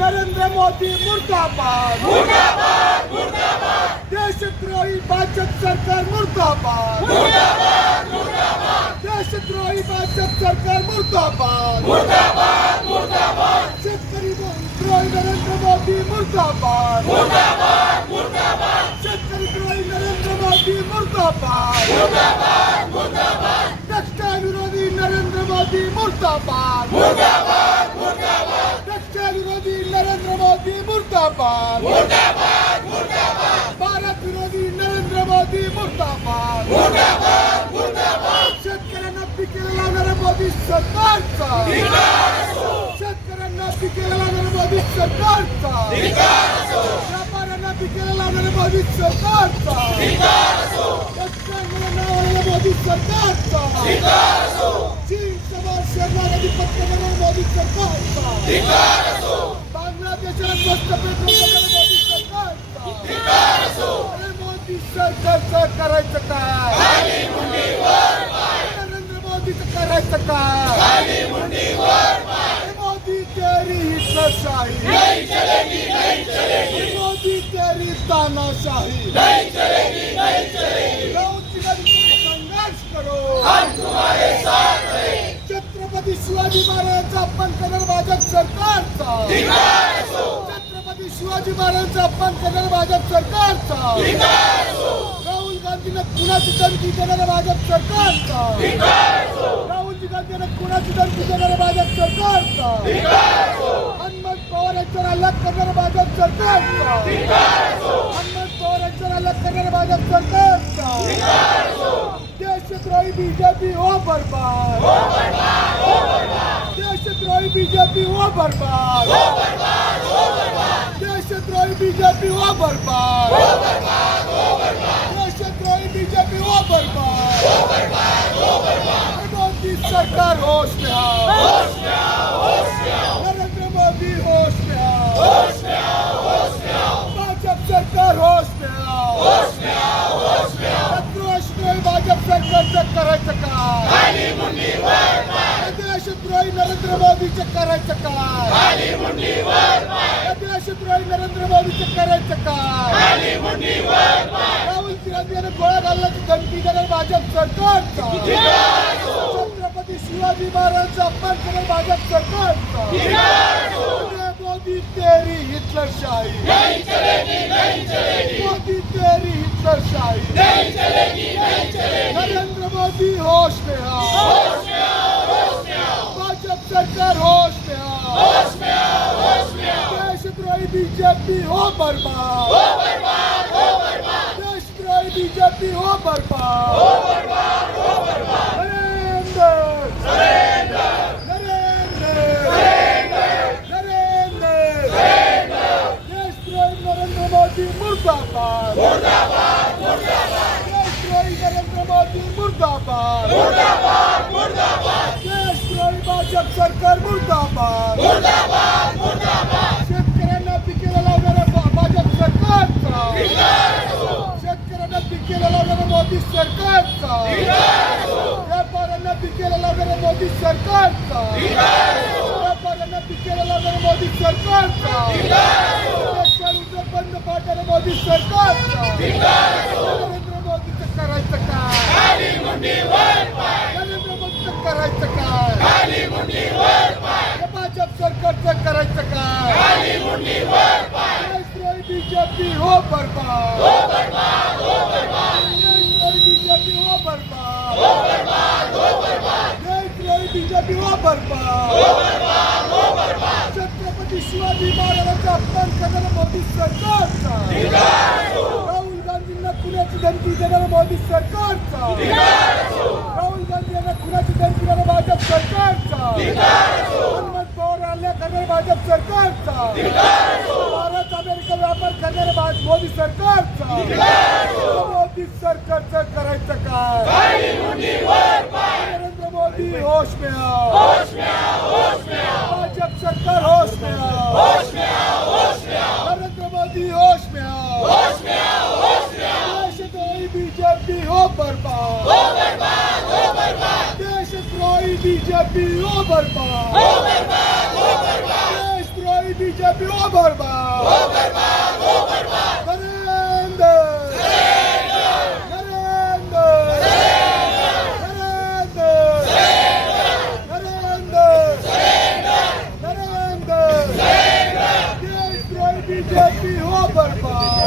नरेंद्र मोदी मुर्दाबाद मुर्दाबाद मुर्दाबाद देशद्रोही भाजप सरकार मुर्दाबाद मुर्दाबाद मुर्दाबाद देशद्रोही भाजप सरकार मुर्दाबाद मुर्दाबाद मुर्दाबाद शेतकरी द्रोही नरेंद्र मोदी मुर्दाबाद मुर्दाबाद मुर्दाबाद शेतकरी द्रोही नरेंद्र मोदी मुर्दाबाद मुर्दाबाद मुर्दाबाद टेक्सटाइल विरोधी नरेंद्र मोदी मुर्दाबाद मुर्दाबाद मुर्दाबाद टेक्सटाइल विरोधी नरेंद्र मोदी मुर्दाबाद मुर्दाबाद मुर्दाबाद भारत विरोधी नरेंद्र मोदी मुर्दाबाद मुर्दाबाद मुर्दाबाद शेतकऱ्यांना पिकेला लावणाऱ्या मोदी सरकारचा धिक्कार असो शेतकऱ्यांना पिकेला लावणाऱ्या मोदी सरकारचा धिक्कार असो व्यापाऱ्यांना पिकेला लावणाऱ्या मोदी सरकारचा धिक्कार असो शेतकऱ्यांना नावाला मोदी सरकारचा धिक्कार असो चीन समोर शेरणार अधिपत्य बनवून मोदी सरकारचा धिक्कार असो बांगलादेशाला स्वस्त पेट्रोल देणाऱ्या मोदी सरकारचा धिक्कार असो अरे मोदी सरकारचं करायचं काय खाली मुंडी वर पाय नरेंद्र मोदीचं करायचं काय खाली मुंडी वर पाय अरे मोदी तेरी हिटलरशाही नहीं चलेगी नहीं चलेगी मोदी तेरी तानाशाही नहीं चलेगी नहीं चलेगी संघर्ष करो हम तुम्हारे साथ हैं छत्रपती शिवाजी महाराजांचा अपमान करणारा भाजप सरकारचा धिक्कार असो छत्रपती शिवाजी महाराजांचा अपमान करणारा भाजप सरकारचा धिक्कार असो राहुल गांधींना कुणाची धमकी देणारा भाजप सरकारचा धिक्कार असो राहुलजी गांधींना कुणाची धमकी देणारा भाजप सरकारचा धिक्कार असो हनुमंत पवार यांच्यावर हल्ला करणारा भाजप सरकारचा धिक्कार असो हनुमंत पवार यांच्यावर हल्ला करणारा भाजप सरकारचा धिक्कार असो देशद्रोही बीजेपी हो बर्बाद हो बर्बाद हो बर्बाद देशद्रोही बीजेपी हो बर्बाद हो बर्बाद हो बर्बाद देशद्रोही बीजेपी हो बर्बाद हो बर्बाद हो बर्बाद देशद्रोही बीजेपी हो बर्बाद हो बर्बाद हो बर्बाद मोदी सरकार होश में आओ होश में आओ होश में आओ नरेंद्र मोदी होश में आओ होश में आओ होश में आओ भाजप सरकार होश में आओ होश में आओ होश में आओ देशद्रोही भाजप सरकारचं करायचं काय खाली मुंडी वर पाय देशद्रोही नरेंद्र मोदीचं करायचं काय खाली मुंडी वर पाय देशद्रोही नरेंद्र मोदीचं करायचं काय खाली मुंडी वर पाय राहुल गांधी यांना गोळ्या घालण्याची धमकी देणार भाजप सरकारचा धिक्कार असो छत्रपती शिवाजी महाराजांचा अपमान करणार भाजप सरकारचा धिक्कार असो अरे मोदी तेरी हिटलरशाही नहीं चलेगी नहीं चलेगी मोदी तेरी हिटलरशाही नहीं चलेगी नहीं चलेगी नरेंद्र मोदी होश में आओ होश में आओ होश में आओ भाजप सरकार होश में आओ होश में आओ होश में आओ देशद्रोही बीजेपी हो बर्बाद हो बर्बाद हो बर्बाद देशद्रोही बीजेपी हो बर्बाद हो बर्बाद हो बर्बाद Narendra surrender Narendra surrender Narendra surrender देशद्रोही नरेंद्र मोदी मुर्दाबाद मुर्दाबाद मुर्दाबाद देशद्रोही नरेंद्र मोदी मुर्दाबाद मुर्दाबाद मुर्दाबाद देशद्रोही भाजप सरकार मुर्दाबाद मुर्दाबाद मुर्दाबाद शेतकऱ्यांना पिकेला लावणारा भाजप सरकारचा धिक्कार असो शेतकऱ्यांना पिकेला लावणारा मोदी सरकारचा धिक्कार असो व्यापाऱ्यांना पिकेला लावणारा मोदी सरकारचा धिक्कार असो व्यापाऱ्यांना पिकेला लावणारा मोदी सरकारचा धिक्कार असो शेतकरी उद्योग बंद पाडणारा मोदी सरकारचा धिक्कार असो नरेंद्र मोदीचं करायचं काय खाली मुंडी वर पाय नरेंद्र मोदीचं करायचं काय खाली मुंडी वर पाय या भाजप सरकारचं करायचं काय खाली मुंडी वर पाय देशद्रोही बीजेपी हो बर्बाद हो बर्बाद हो बर्बाद देशद्रोही बीजेपी हो बर्बाद हो बर्बाद हो बर्बाद देशद्रोही बीजेपी हो बर्बाद हो बर्बाद हो बर्बाद छत्रपती शिवाजी महाराजांचा अपमान करणारा मोदी सरकारचा धिक्कार असो राहुल गांधींना कुणाची धमकी देणारा मोदी सरकारचा धिक्कार असो राहुल गांधी यांना कुणाची धमकी देणारा भाजप सरकारचा धिक्कार असो हनुमंत पवार हल्ला करणारा भाजप सरकारचा धिक्कार असो भारत अमेरिका व्यापार करणारा मोदी सरकारचा धिक्कार असो मोदी सरकारचं करायचं काय खाली मुंडी वर पाय नरेंद्र मोदी होश में आओ होश में आओ होश में आओ भाजप सरकार होश में आओ होश में आओ होश में आओ नरेंद्र मोदी होश में आओ होश में आओ होश में आओ देशद्रोही बीजेपी हो बर्बाद हो बर्बाद हो बर्बाद देशद्रोही बीजेपी हो बर्बाद हो बर्बाद हो बर्बाद देशद्रोही बीजेपी हो बर्बाद, नरेंद्र नरेंद्र नरेंद्र नरेंद्र देशद्रोही बीजेपी हो बर्बाद,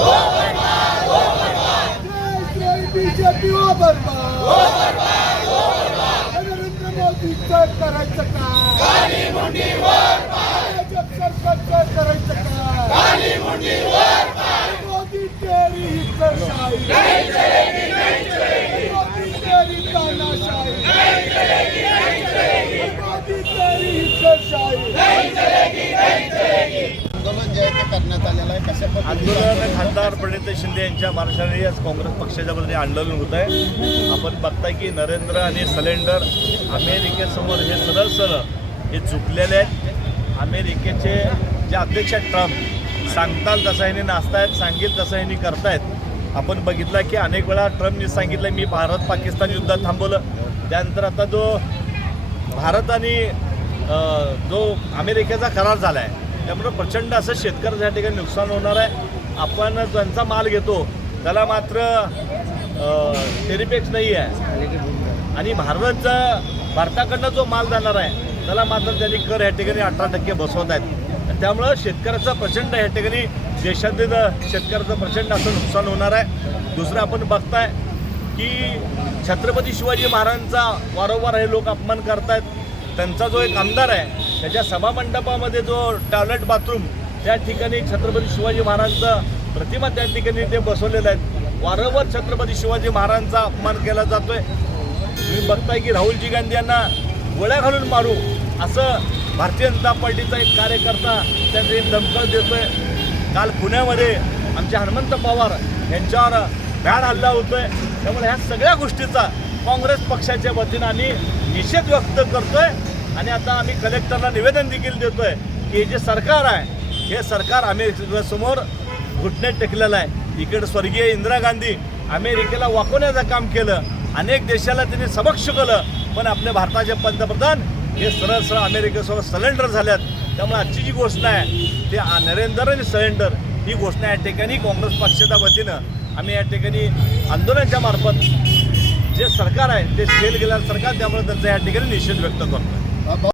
देशद्रोही बीजेपी हो बर्बाद, नरेंद्र मोदीचं करायचं काय, भाजप सरकारचं करायचं काय, मोदी तेरी हिटलरशाही, मोदी तेरी तानाशाही, मोदी तेरी हिटलरशाही. आंदोलन जे आहे ते करण्यात आलेलं आहे. कशा आंदोलन खासदार प्रणित शिंदे यांच्या मार्शाने आज काँग्रेस पक्षाच्या वतीने आंदोलन होत आहे. आपण बघताय की नरेंद्र आणि सिलेंडर अमेरिकेसमोर हे सरळ सरळ हे झुकलेले आहेत. अमेरिकेचे जे अध्यक्ष ट्रम्प सांगताल तसं ह्यांनी नाचतायत, सांगेल तसं ह्यांनी करतायत. आपण बघितलं की अनेक वेळा ट्रम्पनी सांगितलं मी भारत पाकिस्तान युद्ध थांबवलं. त्यानंतर आता जो भारत आणि जो अमेरिकेचा करार झाला आहे त्यामुळे प्रचंड असं शेतकऱ्याच्या ठिकाणी नुकसान होणार आहे. आपण ज्यांचा माल घेतो त्याला मात्र टेरिफॅक्स नाही आहे आणि भारताकडनं जो माल जाणार आहे त्याला मात्र त्यांनी कर ह्या ठिकाणी 18% बसवत आहेत. त्यामुळं शेतकऱ्याचं प्रचंड ह्या ठिकाणी देशातील शेतकऱ्याचं प्रचंड असं नुकसान होणार आहे. दुसरं आपण बघताय की छत्रपती शिवाजी महाराजांचा वारंवार हे लोक अपमान करतायत. त्यांचा जो एक आमदार आहे त्याच्या सभामंडपामध्ये जो टॉयलेट बाथरूम त्या ठिकाणी छत्रपती शिवाजी महाराजांचं प्रतिमा त्या ठिकाणी ते बसवलेलं आहेत. वारंवार छत्रपती शिवाजी महाराजांचा अपमान केला जातोय. तुम्ही बघताय की राहुलजी गांधी यांना गोळ्या घालून मारू असं भारतीय जनता पार्टीचा एक कार्यकर्ता त्यांनी दमकळ देतोय. काल पुण्यामध्ये आमचे हनुमंत पवार यांच्यावर भ्याड हल्ला होतोय. त्यामुळे ह्या सगळ्या गोष्टीचा काँग्रेस पक्षाच्या वतीनं आम्ही निषेध व्यक्त करतोय आणि आता आम्ही कलेक्टरला निवेदन देखील देतोय की हे जे सरकार आहे हे सरकार अमेरिकेसमोर घुटणे टेकलेलं आहे. इकडे स्वर्गीय इंदिरा गांधी अमेरिकेला वाकवण्याचं काम केलं, अनेक देशाला त्यांनी सबक शिकवलं, पण आपले भारताचे पंतप्रधान हे सरळ सरळ अमेरिकेसमोर सरेंडर झाल्यात. त्यामुळे आजची जी घोषणा आहे ते नरेंद्र आणि सरेंडर ही घोषणा या ठिकाणी काँग्रेस पक्षाच्या वतीनं आम्ही या ठिकाणी आंदोलनाच्या मार्फत जे सरकार आहे ते फेल गेलेलं सरकार त्यामुळे त्यांचा या ठिकाणी निषेध व्यक्त करतो.